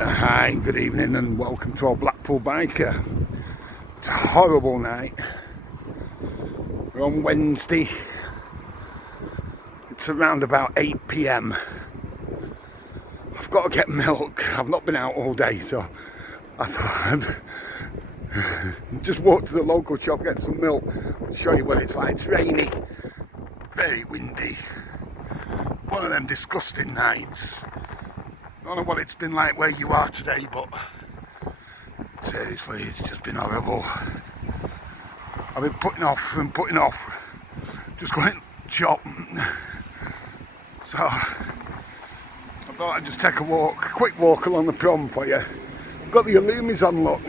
Hi, good evening and welcome to our Blackpool biker. It's a horrible night. We're on Wednesday. It's around about 8 p.m. I've got to get milk. I've not been out all day, so I thought I'd just walk to the local shop, get some milk, and show you what it's like. It's rainy, very windy. One of them disgusting nights. I don't know what it's been like where you are today, but seriously, it's just been horrible. I've been putting off and putting off, just going shop. So I thought I'd just take a walk, a quick walk along the prom for you. I've got the illumis on, look.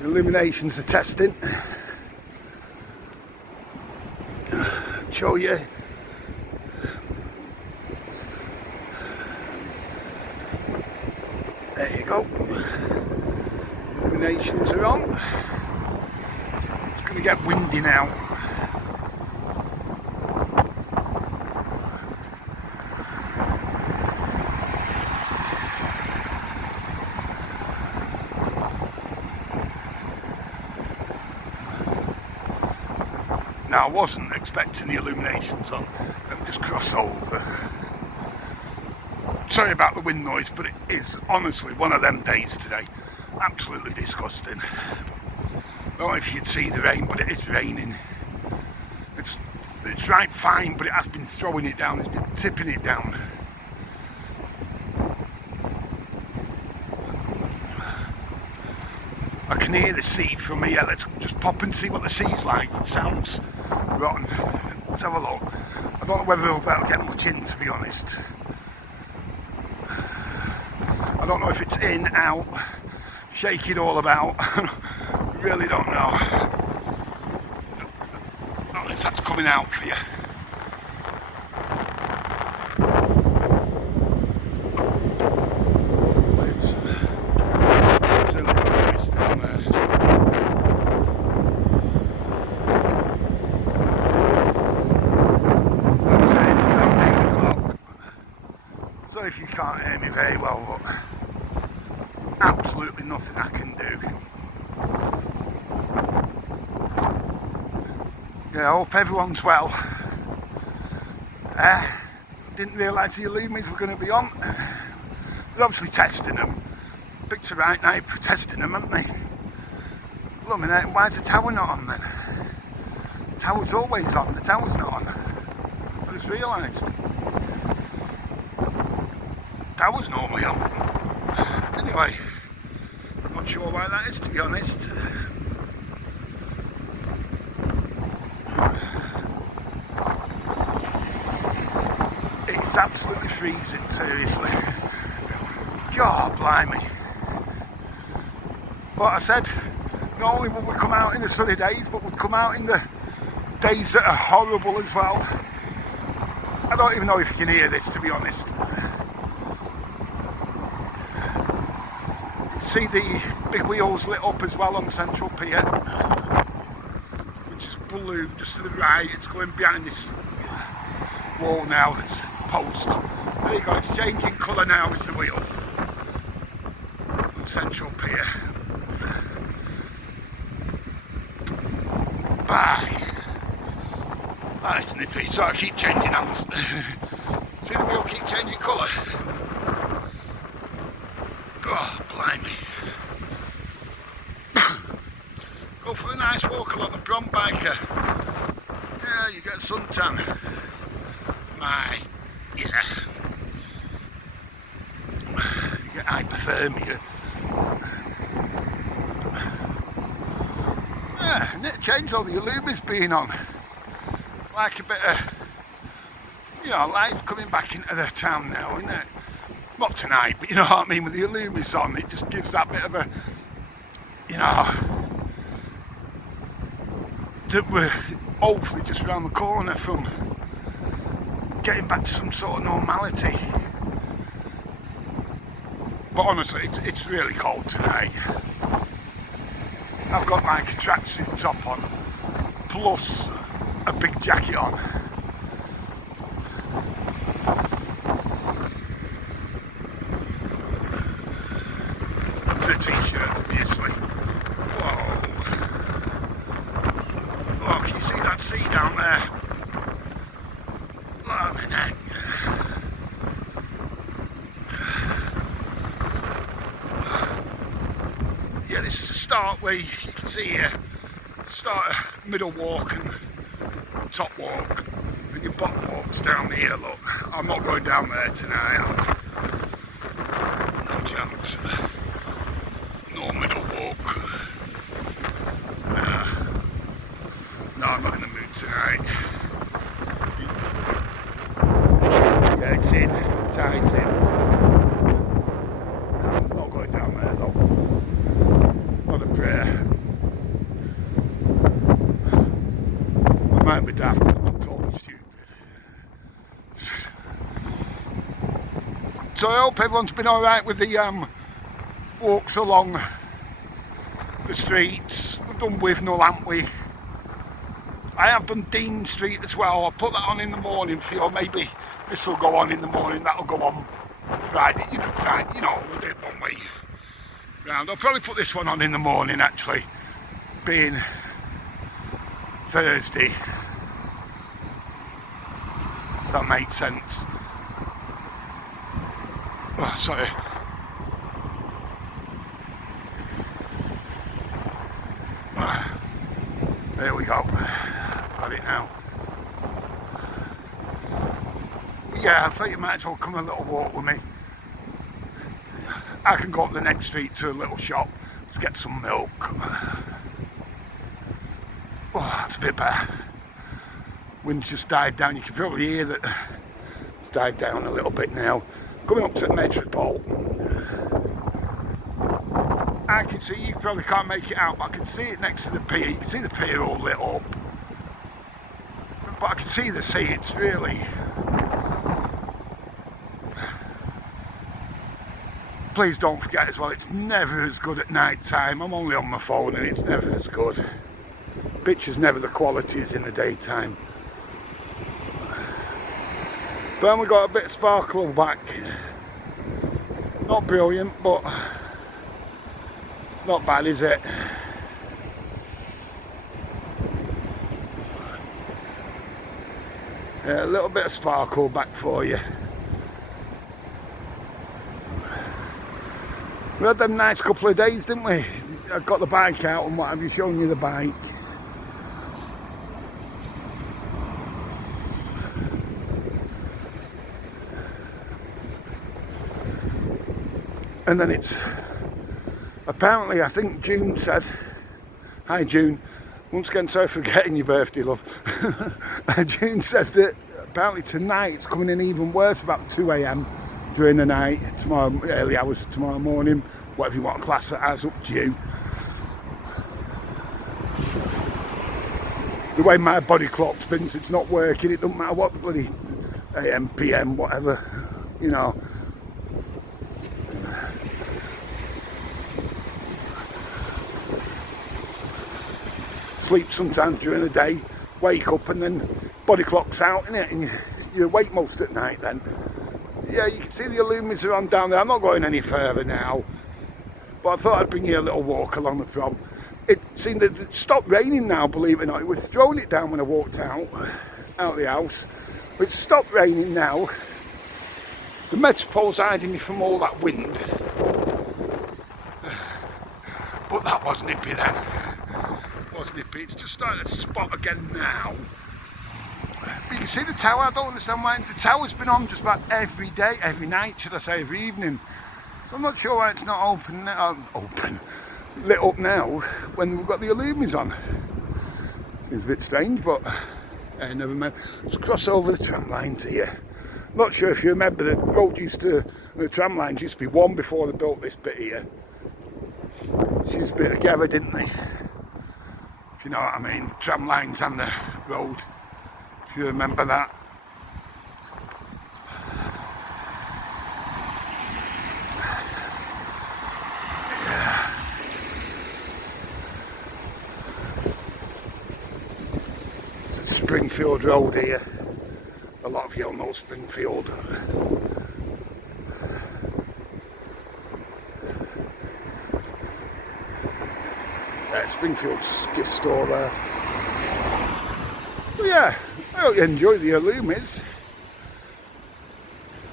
The illuminations are testing. Show you. There you go. Illuminations are on. It's going to get windy now. Now I wasn't expecting the illuminations on. Let me just cross over. Sorry about the wind noise, but it is honestly one of them days today. Absolutely disgusting. I don't know if you'd see the rain, but it is raining. It's right fine, but it has been throwing it down. It's been tipping it down. I can hear the sea from here. Let's just pop and see what the sea's like. It sounds rotten. Let's have a look. I don't know whether we'll be able to get much in, to be honest. I don't know if it's in, out, shake it all about. Really don't know. I don't know if that's coming out for you. So if you can't hear me very well, look, absolutely nothing I can do. Yeah, I hope everyone's well. Didn't realise the illumis were going to be on. They're obviously testing them. Picked the right night for testing them, haven't they? Illuminate, why's the tower not on then? The tower's always on, the tower's not on. I just realised. Tower's normally on. Anyway, I'm not sure why that is, to be honest. It's absolutely freezing, seriously. God blimey. But I said, not only would we come out in the sunny days, but we'd come out in the days that are horrible as well. I don't even know if you can hear this, to be honest. See the big wheels lit up as well on the central pier, which is blue just to the right. It's going behind this wall now, this post. There you go, it's changing colour now as the wheel on central pier. Bye. That is nippy, so I keep changing hands. See the wheel keep changing colour? Oh, blimey. Go for a nice walk along the prom biker. Yeah, you get suntan. My, yeah. You get hypothermia. Yeah, and it changed all the illumis being on. It's like a bit of, life coming back into the town now, isn't it? Not tonight, but you know what I mean, with the illumis on, it just gives that bit of a, that we're hopefully just around the corner from getting back to some sort of normality. But honestly, it's really cold tonight. I've got like a tracksuit top on, plus a big jacket on. t-shirt, obviously. Whoa. Oh, can you see that sea down there? Blimey neck. Yeah, this is the start where you can see here, start a middle walk and top walk, and your bottom walk's down here. Look, I'm not going down there tonight. No chance. No middle walk. No, I'm not in the mood tonight. Yeah, it's in. Tide's in. I'm not going down there though. Not a prayer. I might be daft, but I'm not totally stupid. So I hope everyone's been alright with the walks along the streets. We've done Withnell, haven't we? I have done Dean Street as well. I'll put that on in the morning for you, or maybe this will go on in the morning, that'll go on Friday, we'll do it one way round. I'll probably put this one on in the morning actually, being Thursday, if that makes sense. Oh, sorry. There we go. Got it now. But yeah, I thought you might as well come a little walk with me. I can go up the next street to a little shop to get some milk. Oh, that's a bit better. Wind's just died down. You can probably hear that it's died down a little bit now. Coming up to the Metropole. I can see, you probably can't make it out, but I can see it next to the pier. You can see the pier all lit up. But I can see the sea, it's really... Please don't forget as well, it's never as good at night time. I'm only on my phone and it's never as good. Picture's never the quality as in the daytime. But then we got a bit of sparkle back. Not brilliant, but it's not bad, is it? Yeah, a little bit of sparkle back for you. We had them nice couple of days, didn't we? I got the bike out and what have you, shown you the bike. And then it's, apparently I think June said, hi June, once again sorry for forgetting your birthday, love. June said that apparently tonight it's coming in even worse, about 2 AM during the night, tomorrow, early hours of tomorrow morning, whatever you want to class it as, up to you. The way my body clock spins, it's not working, it doesn't matter what bloody AM, PM, whatever, you know. Sleep sometimes during the day, wake up and then body clock's out, innit, and you're awake most at night then. Yeah, you can see the Illuminators are on down there. I'm not going any further now, but I thought I'd bring you a little walk along the prom. It seemed that it stopped raining now, believe it or not. It was throwing it down when I walked out of the house, but it's stopped raining now. The Metropole's hiding me from all that wind, but that was nippy then. Nippy. It's just starting to spot again now. But you can see the tower. I don't understand why the tower's been on just about every day, every night, should I say, every evening. So I'm not sure why it's not open, lit up now when we've got the Illuminators on. Seems a bit strange, but never mind. Let's cross over the tram lines here. Not sure if you remember, the road the tram lines used to be one before they built this bit here. She used to be together, didn't they? You know what I mean, tram lines and the road, if you remember that. Yeah. It's Springfield Road here. A lot of you all know Springfield. Springfield's gift store there. So yeah, I hope you enjoy the Illumis.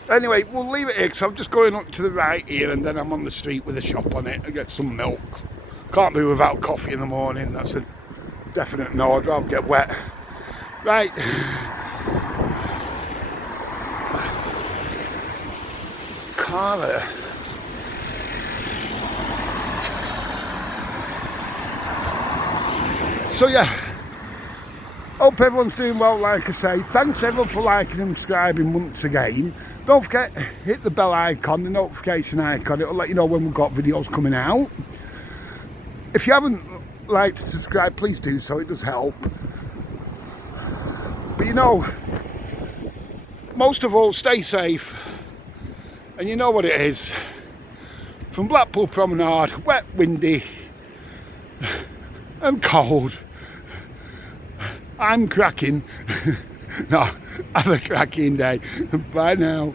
Anyway, we'll leave it here because I'm just going up to the right here and then I'm on the street with a shop on it. I get some milk. Can't be without coffee in the morning, that's a definite no. I'd rather get wet. Right. Carla. So yeah, hope everyone's doing well, like I say. Thanks everyone for liking and subscribing once again. Don't forget, hit the bell icon, the notification icon. It'll let you know when we've got videos coming out. If you haven't liked and subscribed, please do so, it does help. But you know, most of all, stay safe. And you know what it is. From Blackpool Promenade, wet, windy and cold, I'm cracking. No, have a cracking day. Bye now.